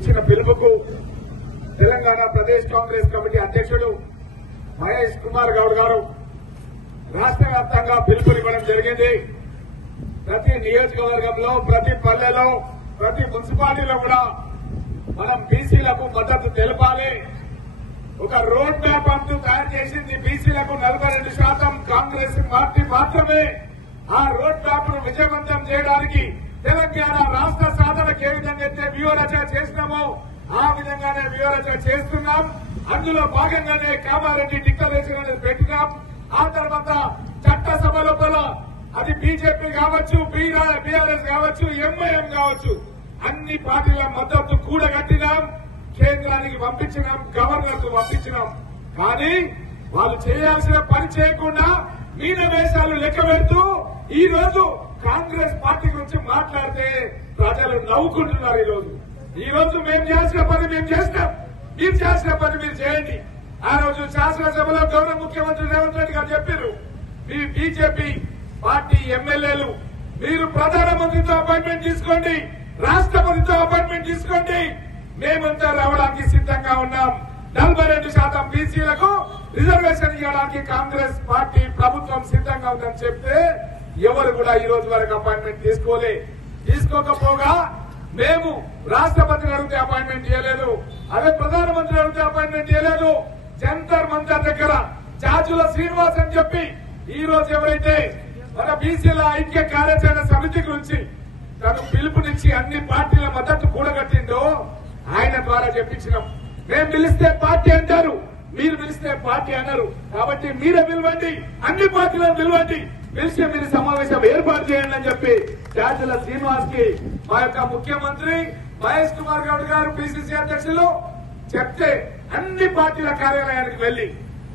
ఇచ్చిన పిలుపుకు తెలంగాణ ప్రదేశ్ కాంగ్రెస్ కమిటీ అధ్యక్షుడు మహేష్ కుమార్ గౌడ్ గారు రాష్ట్ర వ్యాప్తంగా పిలుపునివ్వడం జరిగింది. ప్రతి నియోజకవర్గంలో, ప్రతి పల్లెలో, ప్రతి మున్సిపాలిటీలో కూడా మనం బీసీలకు మద్దతు తెలపాలి. ఒక రోడ్ మ్యాప్ అంటూ తయారు చేసింది బీసీలకు 42% కాంగ్రెస్ పార్టీ మాత్రమే. ఆ రోడ్ మ్యాప్ ను విజయవంతం చేయడానికి తెలంగాణ రాష్ట్ర సాధనకు ఏ విధంగా అయితే వ్యూహరచన చేసినామో ఆ విధంగానే వ్యూహరచన చేస్తున్నాం. అందులో భాగంగానే కామారెడ్డి డిక్లరేషన్ అనేది పెట్టినాం. ఆ తర్వాత చట్టసభ లోపల అది బీజేపీ కావచ్చు, బీఆర్ఎస్ కావచ్చు, ఎంఐఎం కావచ్చు, అన్ని పార్టీల మద్దతు కూడగట్టినాం. కేంద్రానికి పంపించినాం, గవర్నర్ కు పంపించినాం. కానీ వాళ్ళు చేయాల్సిన పని చేయకుండా మీనవేశాలు లెక్క పెడుతూ ఈ రోజు కాంగ్రెస్ పార్టీ గురించి మాట్లాడితే ప్రజలు నవ్వుకుంటున్నారు. ఈ రోజు మేము చేసిన పని మేము చేస్తాం, మీరు చేసిన పని మీరు చేయండి. ఆ రోజు శాసనసభలో గౌరవ ముఖ్యమంత్రి రేవంత్ రెడ్డి గారు చెప్పారు, మీ బీజేపీ పార్టీ ఎమ్మెల్యేలు మీరు ప్రధానమంత్రితో అపాయింట్మెంట్ తీసుకోండి, రాష్ట్రపతితో అపాయింట్మెంట్ తీసుకోండి, మేమంతా రావడానికి సిద్ధంగా ఉన్నాం. 42% బీసీలకు రిజర్వేషన్ ఇవ్వడానికి కాంగ్రెస్ పార్టీ ప్రభుత్వం సిద్ధంగా ఉందని చెప్తే ఎవరు కూడా ఈ రోజు వరకు అపాయింట్మెంట్ తీసుకోకపోగా మేము రాష్ట్రపతిని అడిగితే అపాయింట్మెంట్ చేయలేదు, అదే ప్రధానమంత్రి అడిగితే అపాయింట్మెంట్ చేయలేదు. జంతర్ మంతర్ దగ్గర జాజుల శ్రీనివాస్ అని చెప్పి ఈ రోజు ఎవరైతే మన బీసీల ఐక్య కార్యాచరణ సమితి గురించి తను పిలుపునిచ్చి అన్ని పార్టీల మద్దతు కూడగట్టిందో ఆయన ద్వారా చెప్పించినాం. మేము పిలిస్తే పార్టీ అంటారు, మీరు పిలిస్తే పార్టీ అన్నారు. కాబట్టి మీరే పిలవండి, అన్ని పార్టీలను పిలవండి, పిలిచి మీరు సమావేశం ఏర్పాటు చేయండి అని చెప్పి జాజుల శ్రీనివాస్ కి మా యొక్క ముఖ్యమంత్రి మహేష్ కుమార్ గౌడ్ గారు పిసిసి అధ్యక్షులు చెప్తే అన్ని పార్టీల కార్యాలయానికి వెళ్లి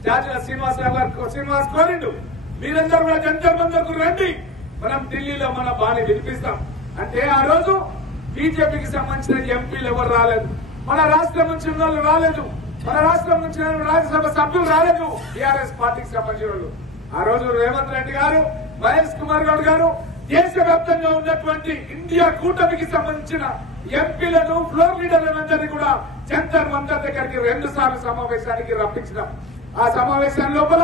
జాజుల శ్రీనివాస్ కోరిండు, మీరందరూ కూడా జంతర్ మంతర్ కు రండి, మనం ఢిల్లీలో మన బాణి వినిపిస్తాం అంటే ఆ రోజు బీజేపీకి సంబంధించిన ఎంపీలు ఎవరు రాలేదు, మన రాష్ట్రం నుంచి ఉన్న వాళ్ళు రాలేదు, మన రాష్ట్రం నుంచి రాజ్యసభ సభ్యులు రాలేదు, టీఆర్ఎస్ పార్టీకి సంబంధించిన వాళ్ళు. ఆ రోజు రేవంత్ రెడ్డి గారు, మహేష్ కుమార్ గౌడ్ గారు దేశవ్యాప్తంగా ఉన్నటువంటి ఇండియా కూటమికి సంబంధించిన ఎంపీలను, ఫ్లోర్ లీడర్లందరినీ కూడా జంతర్ మంతర్ దగ్గరికి 2 సార్లు సమావేశానికి రప్పించినాం. ఆ సమావేశం లోపల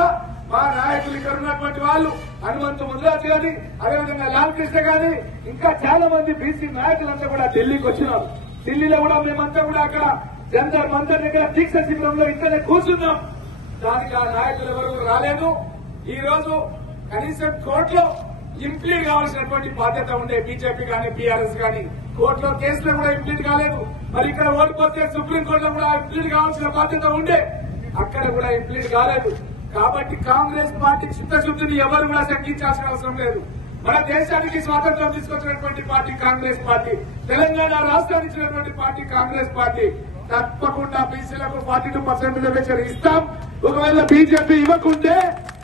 మా నాయకులు ఇక్కడ ఉన్నటువంటి వాళ్ళు హనుమంతు ముదిరాజ్ గాని, అదేవిధంగా లాల్ కృష్ణ గాని, ఇంకా చాలా మంది బీసీ నాయకులంతా కూడా ఢిల్లీకి వచ్చినారు. ఢిల్లీలో కూడా మేమంతా కూడా అక్కడ జంతర్ మంతర్ దగ్గర దీక్ష శిబిరంలో ఇక్కడే కూర్చున్నాం. దానికి ఆ నాయకులు ఎవరు రాలేదు. ఈ రోజు కనీసం కోర్టులో ఇంప్లీడ్ కావాల్సినటువంటి బాధ్యత ఉండే బీజేపీ కానీ, బీఆర్ఎస్ కానీ కోర్టులో కేసులో కూడా ఇంప్లీడ్ కాలేదు. మరి ఇక్కడ ఓడిపోతే సుప్రీంకోర్టులో కూడా ఇంప్లీడ్ కావాల్సిన బాధ్యత ఉండే, అక్కడ కూడా ఇంప్లీడ్ కాలేదు. కాబట్టి కాంగ్రెస్ పార్టీ చిత్తశుద్ధిని ఎవరు కూడా శంకించాల్సిన అవసరం లేదు. మన దేశానికి స్వాతంత్ర్యం తీసుకొచ్చినటువంటి పార్టీ కాంగ్రెస్ పార్టీ, తెలంగాణ రాష్ట్రానికి ఇచ్చినటువంటి పార్టీ కాంగ్రెస్ పార్టీ. తప్పకుండా బీసీలకు 42% రిజర్వేషన్ ఇస్తాం. ఒకవేళ బీజేపీ ఇవ్వకుంటే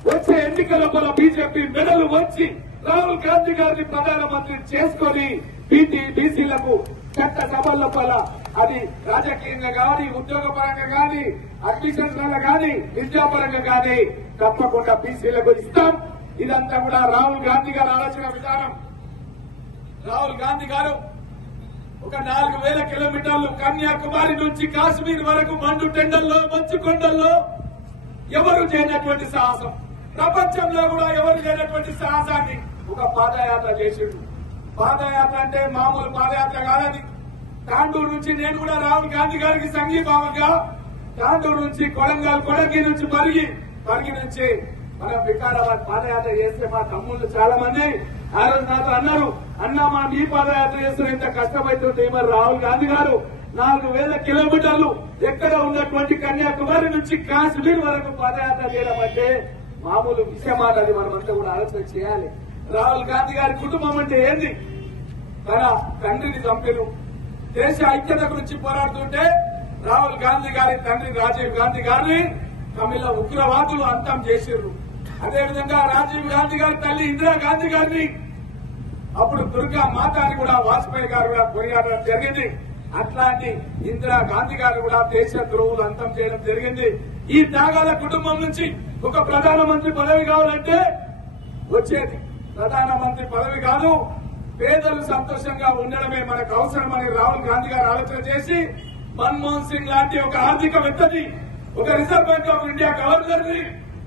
వచ్చే ఎన్నికల లోపల బీజేపీ మెడలు వచ్చి రాహుల్ గాంధీ గారిని ప్రధానమంత్రి చేసుకుని బీసీలకు చట్ట సభల లోపల అది రాజకీయంగా కానీ, ఉద్యోగ పరంగా కానీ, అడ్మిషన్స్ వల్ల కానీ, విద్యాపరంగా కానీ తప్పకుండా బీసీలకు ఇస్తాం. ఇదంతా కూడా రాహుల్ గాంధీ గారు ఆలోచన విధానం. రాహుల్ గాంధీ గారు ఒక 4000 కిలోమీటర్లు కన్యాకుమారి నుంచి కాశ్మీర్ వరకు మండు టెండల్లో, మంచు కొండల్లో ఎవరు చేయనటువంటి సాహసం, ప్రపంచంలో కూడా ఎవరు చేయనటువంటి సాహసాన్ని ఒక పాదయాత్ర చేసిండు. పాదయాత్ర అంటే మామూలు పాదయాత్ర కాదని తాండూరు నుంచి నేను కూడా రాహుల్ గాంధీ గారికి సంఘీభావంగా తాండూరు నుంచి కొడంగి నుంచి పరిగి నుంచి మనం వికారాబాద్ పాదయాత్ర చేస్తే మా తమ్ముళ్ళు చాలా మంది ఆ రోజు నాతో అన్నారు, అన్నా మా మీ పాదయాత్ర చేస్తే ఇంత కష్టమైతుంది. మరి రాహుల్ గాంధీ గారు 4000 కిలోమీటర్లు ఎక్కడ ఉన్నటువంటి కన్యాకుమారి నుంచి కాశ్మీర్ వరకు పాదయాత్ర చేయడం అంటే మామూలు విషయమా? అది మనమంతా కూడా ఆలోచన చేయాలి. రాహుల్ గాంధీ గారి కుటుంబం అంటే ఏంది? తన తండ్రిని చంపిరు. దేశ ఐక్యత గురించి పోరాడుతుంటే రాహుల్ గాంధీ గారి తండ్రి రాజీవ్ గాంధీ గారిని తమిళ ఉగ్రవాదులు అంతం చేసిర్రు. అదేవిధంగా రాజీవ్ గాంధీ గారి తల్లి ఇందిరా గాంధీ గారిని అప్పుడు దుర్గా మాతాని కూడా వాజ్పేయి గారు కూడా కొనియాడడం జరిగింది. అట్లాంటి ఇందిరా గాంధీ గారు కూడా దేశ ద్రోహులు అంతం చేయడం జరిగింది. ఈ త్యాగాల కుటుంబం నుంచి ఒక ప్రధానమంత్రి పదవి కావాలంటే వచ్చేది ప్రధానమంత్రి పదవి కాదు, పేదలు సంతోషంగా ఉండడమే మనకు అవసరమని రాహుల్ గాంధీ గారు ఆలోచన చేసి మన్మోహన్ సింగ్ లాంటి ఒక ఆర్థికవేత్తని, ఒక reserve bank of India governor ని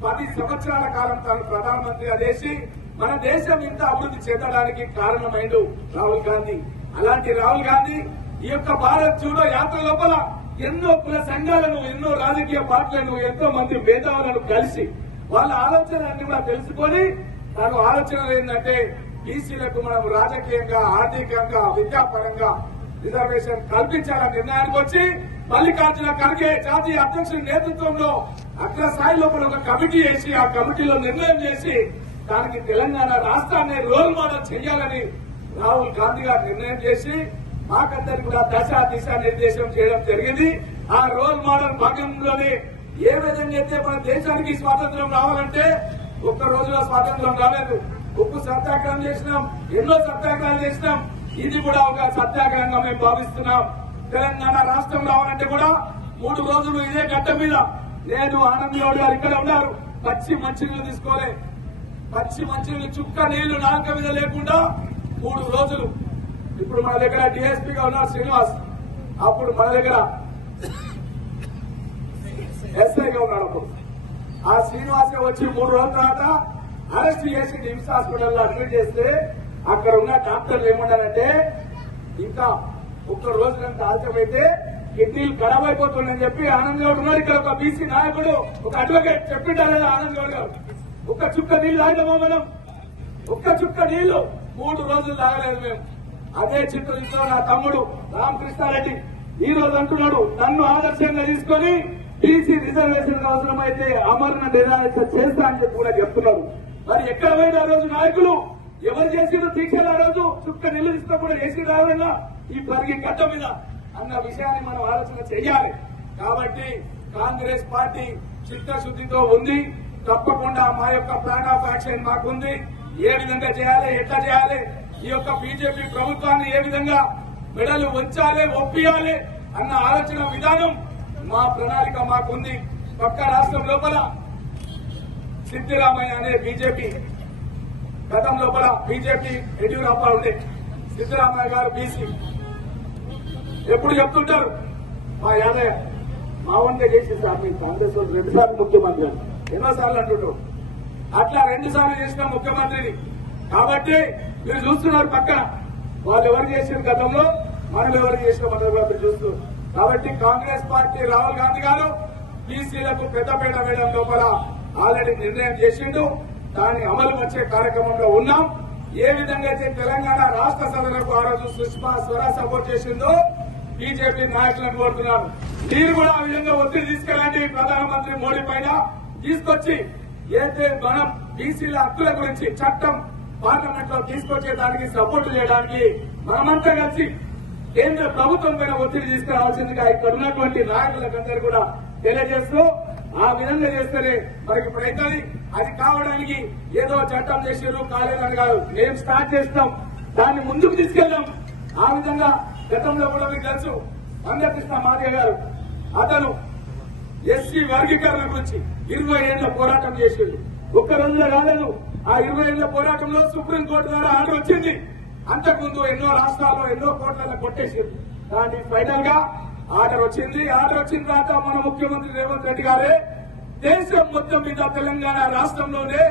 10 సంవత్సరాల కాలం తాను ప్రధానమంత్రిగా చేసి మన దేశం ఇంత అభివృద్ధి చెందడానికి కారణమైండు రాహుల్ గాంధీ. అలాంటి రాహుల్ గాంధీ ఈ యొక్క భారత్ జోడో యాత్ర లోపల ఎన్నో కుల సంఘాలను, ఎన్నో రాజకీయ పార్టీలను, ఎంతో మంది మేధావులను కలిసి వాళ్ళ ఆలోచనలన్నీ కూడా తెలుసుకొని తాను ఆలోచనలు ఏంటంటే బీసీలకు మనం రాజకీయంగా, ఆర్థికంగా, విద్యాపరంగా రిజర్వేషన్ కల్పించాలన్న నిర్ణయానికి వచ్చి మల్లికార్జున ఖర్గే జాతీయ అధ్యక్షుడి నేతృత్వంలో అగ్రస్థాయి లోపల ఒక కమిటీ వేసి ఆ కమిటీలో నిర్ణయం చేసి దానికి తెలంగాణ రాష్ట్రాన్ని రోల్ మోడల్ చేయాలని రాహుల్ గాంధీ గారు నిర్ణయం చేసి మాకందరికి కూడా దిశ నిర్దేశం చేయడం జరిగింది. ఆ రోల్ మోడల్ భాగంలోనే ఏ విధంగా అయితే మన దేశానికి స్వాతంత్ర్యం రావాలంటే ఒక్క రోజులో స్వాతంత్ర్యం రాలేదు. ఉప్పు సత్యాగ్రహం చేసినాం, ఎన్నో సత్యాగ్రహాలు చేసినాం. ఇది కూడా ఒక సత్యాగ్రహంగా మేము భావిస్తున్నాం. తెలంగాణ రాష్ట్రం రావాలంటే కూడా 3 రోజులు ఇదే గడ్డ మీద నేను ఆనంద్ గౌడ్ గారు ఇక్కడ ఉన్నారు. పచ్చి మంచినీళ్లు తీసుకోలే, పచ్చి మంచినీళ్లు చుక్క నీళ్లు నాలుక మీద లేకుండా 3 రోజులు. ఇప్పుడు మన దగ్గర డిఎస్పీగా ఉన్నారు శ్రీనివాస్, అప్పుడు మన దగ్గర ఎస్ఐగా ఉన్నాడు. అప్పుడు ఆ శ్రీనివాస్ వచ్చి 3 రోజుల తర్వాత అరెస్ట్ చేసి నిమ్స్ హాస్పిటల్లో అడ్మిట్ చేస్తే అక్కడ ఉన్న డాక్టర్లు ఏమన్నారంటే ఇంకా ఒక్క రోజు కనుక ఆలస్యమైతే కిడ్నీలు ఖరాబ్ అయిపోతుందని చెప్పి ఆనంద్ గౌడ్ ఉన్నారు. ఇక్కడ ఒక బీసీ నాయకుడు, ఒక అడ్వకేట్ చెప్పింటారు కదా ఆనంద్ గౌడ్ గారు. ఒక్క చుక్క నీళ్లు తాగలేమో మనం, ఒక్క చుక్క నీళ్లు 3 రోజులు తాగలేదు మేము. అదే చిత్తూరులో నా తమ్ముడు రామకృష్ణారెడ్డి ఈ రోజు అంటున్నాడు నన్ను ఆదర్శంగా తీసుకొని బీసీ రిజర్వేషన్ అవసరమైతే అమరణ నిరాశ చేస్తా అని చెప్పి కూడా చెప్తున్నారు. మరి ఎక్కడ పోయిన ఆ రోజు నాయకులు ఎవరు చేసిరో తీసేది ఆ రోజు చుక్క నీళ్లు తీసుకోకుండా చేసి రావాలన్నా ఈ పరిగి గడ్డ మీద అన్న విషయాన్ని మనం ఆలోచన చేయాలి. కాబట్టి కాంగ్రెస్ పార్టీ చిత్తశుద్దితో ఉంది. తప్పకుండా మా యొక్క ప్లాన్ ఆఫ్ యాక్షన్ మాకుంది. ఏ విధంగా చేయాలి, ఎట్లా చేయాలి, ఈ యొక్క బీజేపీ ప్రభుత్వాన్ని ఏ విధంగా మెడలు వంచాలి, ఒప్పియాలి అన్న ఆలోచన విధానం మా ప్రణాళిక మాకుంది. పక్క రాష్ట్రం లోపల సిద్దిరామయ్య అనే బీజేపీ గతం లోపల బీజేపీ యడ్యూరప్ప ఉండే, సిద్దరామయ్య గారు బీసీ ఎప్పుడు చెప్తుంటారు మా యాదయ్య మా వంటే చేసి సార్ మీ కాంగ్రెస్ 2 సార్లు ముఖ్యమంత్రి అని ఎన్నోసార్లు అంటుంటారు. అట్లా 2 సార్లు చేసిన ముఖ్యమంత్రిని. కాబట్టి మీరు చూస్తున్నారు పక్కన వాళ్ళు ఎవరు చేసిన గతంలో, మనం ఎవరు చేసిన మనం మీరు చూస్తూ. కాబట్టి కాంగ్రెస్ పార్టీ రాహుల్ గాంధీ గారు బీసీలకు పెద్దపీట వేయడం లోపల ఆల్రెడీ నిర్ణయం చేసిండు. దాని అమలు వచ్చే కార్యక్రమంలో ఉన్నాం. ఏ విధంగా అయితే తెలంగాణ రాష్ట్ర సభలకు ఆ రోజు సుష్మా స్వరాజ్ సపోర్ట్ చేసిందో బీజేపీ నాయకులను కోరుతున్నారు. మీరు కూడా ఆ విధంగా ఒత్తిడి తీసుకెళ్ళండి ప్రధానమంత్రి మోడీ పైన. తీసుకొచ్చి ఏదైతే మనం బీసీల హక్కుల గురించి చట్టం పార్లమెంట్ లో తీసుకొచ్చే దానికి సపోర్ట్ చేయడానికి మనమంతా కలిసి కేంద్ర ప్రభుత్వం పైన ఒత్తిడి తీసుకురావాల్సిందిగా ఇక్కడ ఉన్నటువంటి నాయకులందరూ కూడా తెలియజేస్తూ ఆ విధంగా చేస్తేనే మనకి ప్రయత్నం. అది కావడానికి ఏదో చట్టం చేసారు కాలేదని కాదు, మేము స్టార్ట్ చేస్తాం, దాన్ని ముందుకు తీసుకెళ్దాం. ఆ విధంగా గతంలో కూడా మీకు తెలుసు మందకృష్ణ మాదిగ గారు, అతను ఎస్సీ వర్గీకరణ గురించి 20 ఏళ్ల పోరాటం చేసిండు. ఒక్క రోజులో కాలేదు. ఆ 20 ఏళ్ల పోరాటంలో సుప్రీంకోర్టు ద్వారా ఆర్డర్ వచ్చింది. అంతకుముందు ఎన్నో రాష్ట్రాల్లో ఎన్నో కోట్లలో కొట్టేసింది. దాన్ని ఫైనల్ గా ఆర్డర్ వచ్చింది. ఆర్డర్ వచ్చిన తర్వాత మన ముఖ్యమంత్రి రేవంత్ రెడ్డి గారే దేశం మొత్తం మీద తెలంగాణ రాష్ట్రంలోనే